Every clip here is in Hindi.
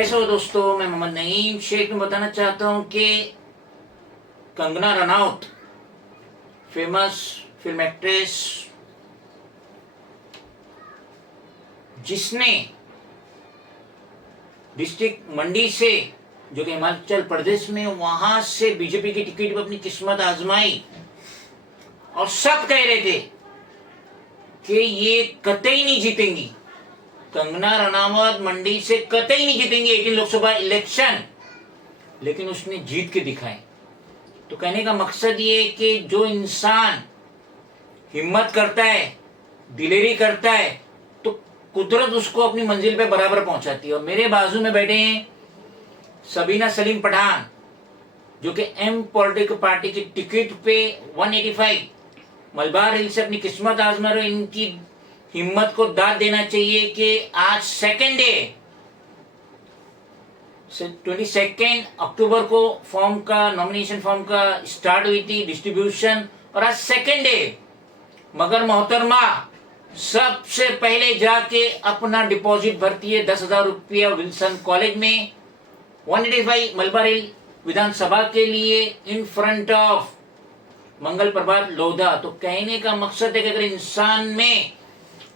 कैसे हो दोस्तों, मैं मोहम्मद नईम शेख में बताना चाहता हूँ कि Kangana Ranaut famous film actress जिसने डिस्ट्रिक्ट मंडी से जो कि हिमाचल प्रदेश में वहां से बीजेपी की टिकट पर अपनी किस्मत आजमाई और सब कह रहे थे कि ये कतई नहीं जीतेंगी, कंगना रनावत मंडी से कतई नहीं जीतेंगे 18 लोकसभा इलेक्शन, लेकिन उसने जीत के दिखाए। तो कहने का मकसद ये कि जो इंसान हिम्मत करता है, दिलेरी करता है, तो कुदरत उसको अपनी मंजिल पे बराबर पहुंचाती है। और मेरे बाजू में बैठे हैं सबीना सलीम पठान, जो कि एम पॉलिटिकल पार्टी की टिकट पे 185 मलबार हिल से अपनी किस्मत आजमा रहे। इनकी हिम्मत को दाद देना चाहिए कि आज सेकेंड डे 22 अक्टूबर को नॉमिनेशन फॉर्म का स्टार्ट हुई थी डिस्ट्रीब्यूशन, और आज सेकेंड डे मगर मोहतरमा सबसे पहले जाके अपना डिपॉजिट भरती है 10,000 रुपया विल्सन कॉलेज में 185 मलबार हिल विधानसभा के लिए in front of Mangal Prabhat Lodha. तो कहने का मकसद है कि अगर इंसान में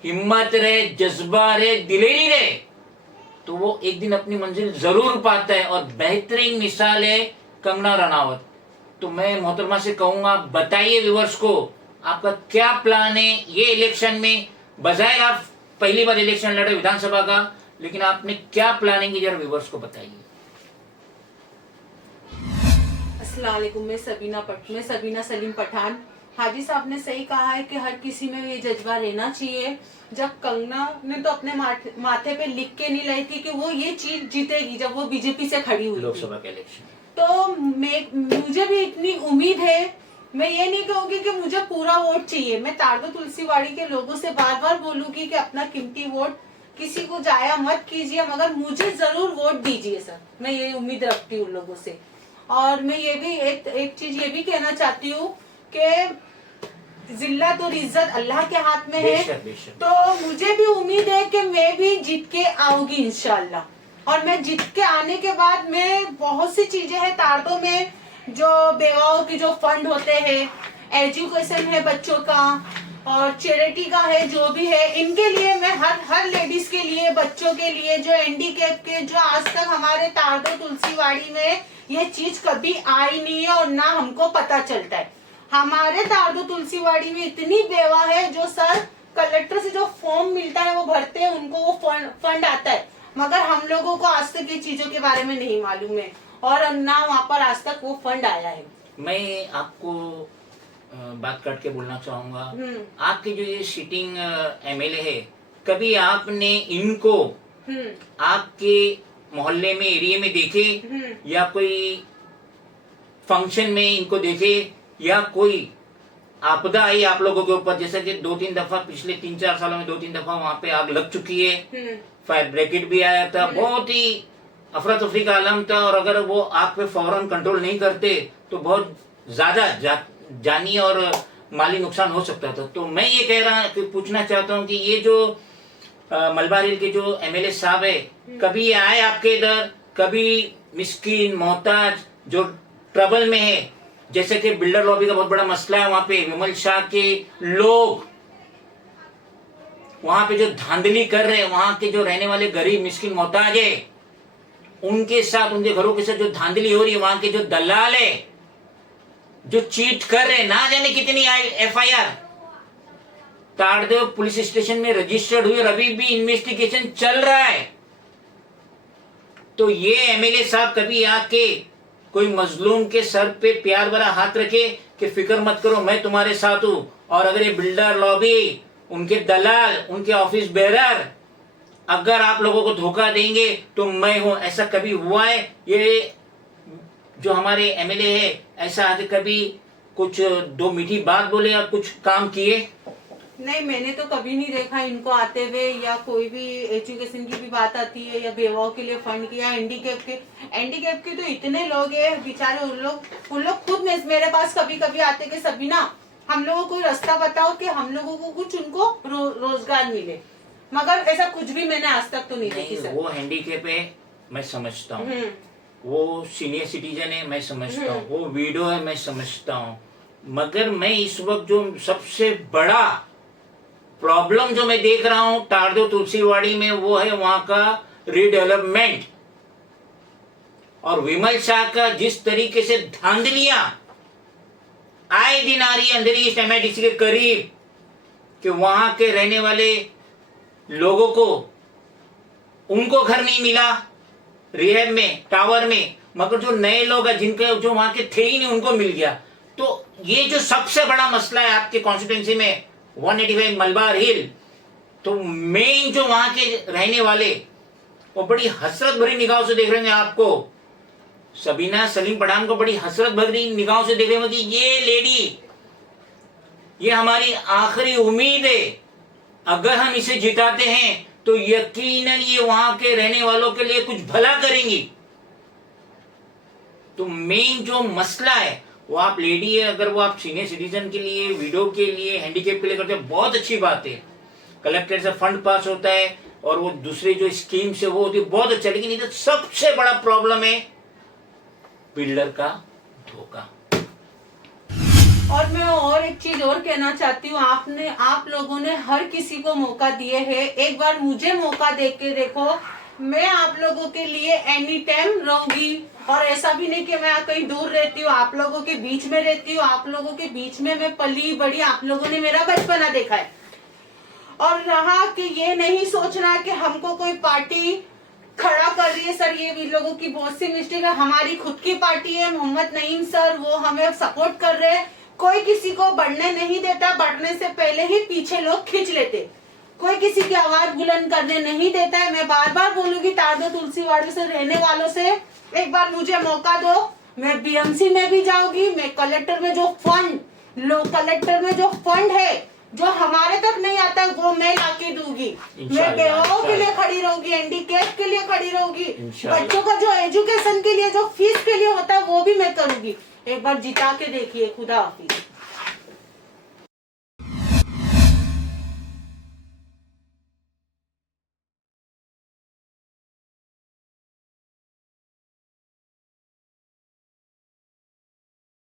हिम्मत रहे, जज्बा रहे, दिलेरी रहे, तो वो एक दिन अपनी मंजिल जरूर पाता है। और बेहतरीन मिसाल है कंगना रनावत। तो मैं मोहतरमा से कहूंगा, बताइए व्यूअर्स को आपका क्या प्लान है ये इलेक्शन में। बजाय आप पहली बार इलेक्शन लड़े विधानसभा का, लेकिन आपने क्या प्लानिंग है जरा व्यूअर्स को बताइए। अस्सलाम वालेकुम, मैं सबीना सलीम पठान। हाजी साहब ने सही कहा है कि हर किसी में ये जज्बा रहना चाहिए। जब कंगना ने तो अपने माथे पे लिख के नहीं लाई थी कि वो ये चीज जीतेगी, जब वो बीजेपी से खड़ी हुई लोकसभा के इलेक्शन, तो मुझे भी इतनी उम्मीद है। मैं ये नहीं कहूंगी कि मुझे पूरा वोट चाहिए। मैं तारदो तुलसीवाड़ी के लोगों से बार बार बोलूंगी कि अपना कीमती वोट किसी को जाया मत कीजिए, मगर मुझे जरूर वोट दीजिए सर। मैं ये उम्मीद रखती हूँ लोगों से। और मैं ये भी एक चीज ये भी कहना चाहती हूँ कि जिल्लत और इज्जत अल्लाह के हाथ में है। तो मुझे भी उम्मीद है कि मैं भी जीत के आऊंगी इंशाल्लाह। और मैं जीत के आने के बाद में बहुत सी चीजें हैं तारदो में, जो बेवाओं की जो फंड होते हैं, एजुकेशन है बच्चों का, और चैरिटी का है, जो भी है, इनके लिए मैं हर लेडीज के लिए, बच्चों के लिए, जो हैंडीकैप के, जो आज तक हमारे तारदो तुलसीवाड़ी में ये चीज कभी आई नहीं है और ना हमको पता चलता है। हमारे तारदो तुलसीवाड़ी में इतनी बेवा है, जो सर कलेक्टर से जो फॉर्म मिलता है वो भरते हैं, उनको वो फंड आता है, मगर हम लोगों को आज तक ये चीजों के बारे में नहीं मालूम है और ना वहाँ पर आज तक वो फंड आया है। मैं आपको बात काट के बोलना चाहूंगा, आपके जो ये सिटिंग एमएलए है, कभी आपने इनको आपके मोहल्ले में, एरिया में देखे, या कोई फंक्शन में इनको देखे, या कोई आपदा आई आप लोगों के ऊपर, जैसे कि 2-3 दफा पिछले 3-4 सालों में 2-3 दफा वहां पे आग लग चुकी है, फायर ब्रिगेड भी आया था, बहुत ही अफरा तफरी का आलम था, और अगर वो आग पे फौरन कंट्रोल नहीं करते तो बहुत ज्यादा जानी और माली नुकसान हो सकता था। तो मैं ये पूछना चाहता हूँ कि ये जो मलबार हिल के जो एमएलए साहब है, कभी आए आपके इधर, कभी मिस्किन मोहताज जो ट्रबल में है, जैसे कि बिल्डर लॉबी का बहुत बड़ा मसला है वहां पे, विमल शाह के लोग वहां पे जो धांधली कर रहे हैं, वहां के जो रहने वाले गरीब मिस्किन मोहताज है, उनके साथ, उनके घरों के साथ जो धांधली हो रही है, वहां के जो दलाल है जो चीट कर रहे हैं, ना जाने कितनी एफआईआर तारदेव पुलिस स्टेशन में रजिस्टर्ड हुई और अभी भी इन्वेस्टिगेशन चल रहा है। तो ये एमएलए साहब कभी आके कोई मजलूम के सर पे प्यार भरा हाथ रखे कि फिक्र मत करो, मैं तुम्हारे साथ हूं, और अगर ये बिल्डर लॉबी, उनके दलाल, उनके ऑफिस बेरर अगर आप लोगों को धोखा देंगे तो मैं हूं, ऐसा कभी हुआ है? ये जो हमारे एमएलए है, ऐसा आगे कभी कुछ दो मीठी बात बोले या कुछ काम किए? नहीं, मैंने तो कभी नहीं देखा इनको आते हुए, या कोई भी एजुकेशन की भी बात आती है, या बेवाओं के लिए फंड किया, हैंडीकैप के तो इतने लोग हैं बेचारे, उन लोग खुद मेरे पास कभी कभी आते कि सबीना हम लोगों को रास्ता बताओ कि हम लोगों को कुछ उनको रोजगार मिले, मगर ऐसा कुछ भी मैंने आज तक तो नहीं देखी सर। वो हैंडीकैप है, मैं समझता हूँ, वो सीनियर सिटीजन है मैं समझता हूँ, वो वीडियो है मैं समझता हूँ, मगर मैं इस वक्त जो सबसे बड़ा प्रॉब्लम जो मैं देख रहा हूँ तारदेव तुलसीवाड़ी में, वो है वहां का रीडेवलपमेंट। और विमल शाह का जिस तरीके से धांधलियां आए दिन आ रही है अंधेरी ईस्ट MIDC के करीब, कि वहां के रहने वाले लोगों को, उनको घर नहीं मिला रिहैब में, टावर में, मगर जो नए लोग हैं जिनके जो वहां के थे ही नहीं उनको मिल गया। तो ये जो सबसे बड़ा मसला है आपके कॉन्स्टिट्यूंसी में 185 मलबार हिल, तो मेन जो वहां के रहने वाले वो बड़ी हसरत भरी निगाहों से देख रहे हैं आपको, सबीना सलीम पठान को बड़ी हसरत भरी निगाहों से देख रहे हैं कि ये लेडी, ये हमारी आखिरी उम्मीद है, अगर हम इसे जिताते हैं तो यकीनन ये वहां के रहने वालों के लिए कुछ भला करेंगी। तो मेन जो मसला है वो आप लेडी है, अगर वो आप सीनियर सिटीजन के लिए, विडो के लिए, हैंडीकैप के लिए करते हैं, बहुत अच्छी बात है, कलेक्टर से फंड पास होता है और वो दूसरे जो स्कीम से वो होती है, बहुत अच्छा। लेकिन इधर सबसे बड़ा प्रॉब्लम है बिल्डर का धोखा। और मैं और एक चीज और कहना चाहती हूँ, आप लोगों ने हर किसी को मौका दिए है, एक बार मुझे मौका दे के देखो, मैं आप लोगों के लिए एनी टाइम रहूंगी। और ऐसा भी नहीं कि मैं कहीं दूर रहती हूँ, आप लोगों के बीच में रहती हूँ, आप लोगों के बीच में मैं पली बड़ी, आप लोगों ने मेरा बचपना देखा है। और रहा कि ये नहीं सोचना कि हमको कोई पार्टी खड़ा कर रही है, सर ये भी लोगों की बहुत सी मिस्टेक है, हमारी खुद की पार्टी है, मोहम्मद नईम सर वो हमें सपोर्ट कर रहे हैं, कोई किसी को बढ़ने नहीं देता, बढ़ने से पहले ही पीछे लोग खींच लेते, कोई किसी की आवाज बुलंद करने नहीं देता है। मैं बार बार बोलूंगी तारदेव तुलसीवाड़ी से रहने वालों से, एक बार मुझे मौका दो, मैं BMC में भी जाऊंगी, मैं कलेक्टर में जो फंड है जो हमारे तक नहीं आता वो मैं लाके दूंगी, मैं बेवाओं के लिए खड़ी रहूंगी, हैंडीकैप के लिए खड़ी रहूंगी, बच्चों का जो एजुकेशन के लिए जो फीस के लिए होता है वो भी मैं करूंगी। एक बार जिता के देखिए। खुदा हाफिज।